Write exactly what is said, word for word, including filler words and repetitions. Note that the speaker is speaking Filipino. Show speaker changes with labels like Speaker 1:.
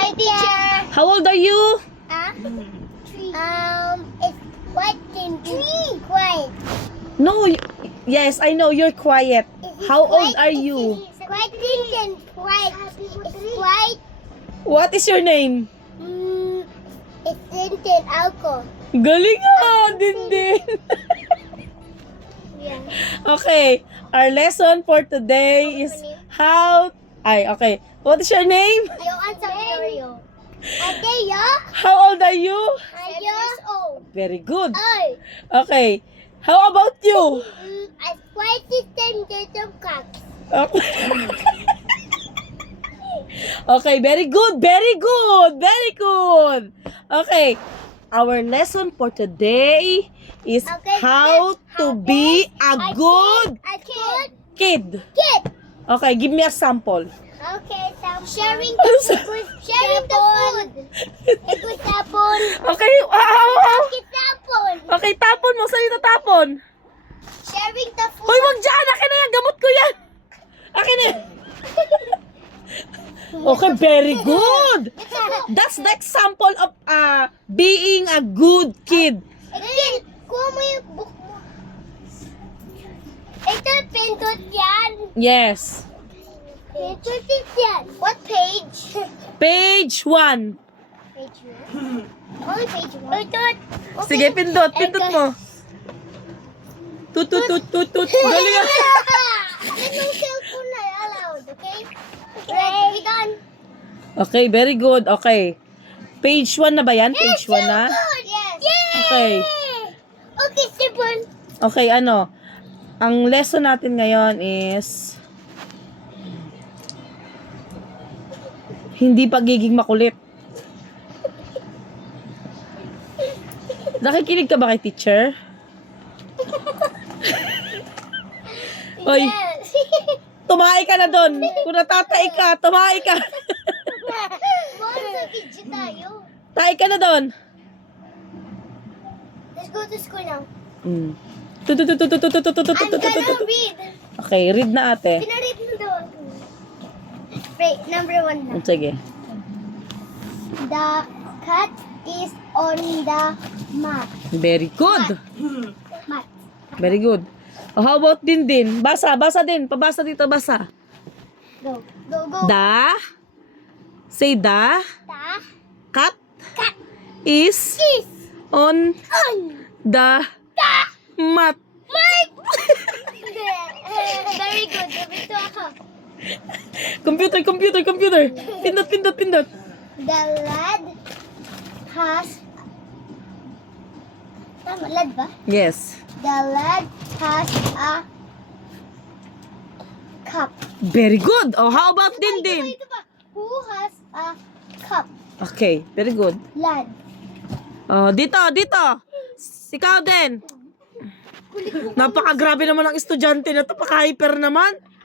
Speaker 1: Okay, teacher.
Speaker 2: How old are you?
Speaker 1: Uh, um, it's quite in tree. Quiet.
Speaker 2: No, y- yes, I know you're quiet. How old are you?
Speaker 1: It's quite and quiet. It's quite.
Speaker 2: What is your name?
Speaker 1: Mm, it's tinted alcohol.
Speaker 2: Galing ah, din din.
Speaker 1: Yeah.
Speaker 2: Okay, our lesson for today is how... Ay, okay. What is your name?
Speaker 1: Yo, I'm Victorio. Adeo.
Speaker 2: How old are you?
Speaker 1: Seven years old.
Speaker 2: Very good.
Speaker 1: Oh.
Speaker 2: Okay. How about you?
Speaker 1: Mm, I quite tinted of cats.
Speaker 2: Okay. Okay, very good, very good, very good. Okay, our lesson for today is
Speaker 1: Okay,
Speaker 2: how to be a
Speaker 1: I
Speaker 2: good
Speaker 1: I kid.
Speaker 2: kid.
Speaker 1: Kid.
Speaker 2: Okay, give me a sample.
Speaker 1: Okay, so sharing the food. Sharing the food. A good tapon.
Speaker 2: Okay, wow.
Speaker 1: Good tapon.
Speaker 2: Okay, tapon mo. Saan ito tapon?
Speaker 1: Sharing the food.
Speaker 2: Hoy, wag dyan. Akin na yan. Gamot ko yan. Akin na yan. Okay, very good. That's the example of uh, being a good kid.
Speaker 1: Kid, kuha mo yung book mo. Ito, pindot yan.
Speaker 2: Yes.
Speaker 1: Pindot yan. What page?
Speaker 2: Page one.
Speaker 1: Page one. Only page one. Pindot.
Speaker 2: Sige, pindot. Pindot mo. Tut, tut, tut, tut, tut. Galing ah.
Speaker 1: Anong cellphone na allowed, okay? Ready, we done.
Speaker 2: Okay, very good. Okay. Page one na ba yan? Page one na?
Speaker 1: Yes. Yay!
Speaker 2: Okay.
Speaker 1: Okay, Stephen.
Speaker 2: Okay, ano? Ang lesson natin ngayon is hindi pagiging makulit. Nakikinig ka ba kay teacher? Oy,
Speaker 1: Yes.
Speaker 2: tumae ka na doon. Kung natatay ka, tumae ka.
Speaker 1: Mom, sa video tayo.
Speaker 2: Tae ka na doon.
Speaker 1: Let's go to school now.
Speaker 2: Mm. Tut, tut, tut, tut, tut, tut, tut, tut,
Speaker 1: I'm
Speaker 2: tut, tut,
Speaker 1: gonna
Speaker 2: tut.
Speaker 1: read.
Speaker 2: Okay, read na ate.
Speaker 1: Pinaread mo daw. Right, number one na.
Speaker 2: Sige.
Speaker 1: The cat is on the mat.
Speaker 2: Very good.
Speaker 1: Mat.
Speaker 2: Very good. Oh, how about din din? Basa, basa din. Pabasa dito, basa.
Speaker 1: Go. Go, go.
Speaker 2: The, say the
Speaker 1: The
Speaker 2: cat
Speaker 1: cat
Speaker 2: is
Speaker 1: is
Speaker 2: on
Speaker 1: on
Speaker 2: the
Speaker 1: the
Speaker 2: mat.
Speaker 1: mat. Very good. Dito ako.
Speaker 2: Computer, computer, computer. Pindot, pindot, pindot.
Speaker 1: The lad has... Tama, lad ba?
Speaker 2: Yes.
Speaker 1: The lad has a cup.
Speaker 2: Very good. Oh, how about din din?
Speaker 1: Ito ba? Who has a cup?
Speaker 2: Okay, very good.
Speaker 1: Lad.
Speaker 2: Oh, dito, dito. Ikaw din. Napakagrabe naman ang estudyante na to. Paka-hyper naman.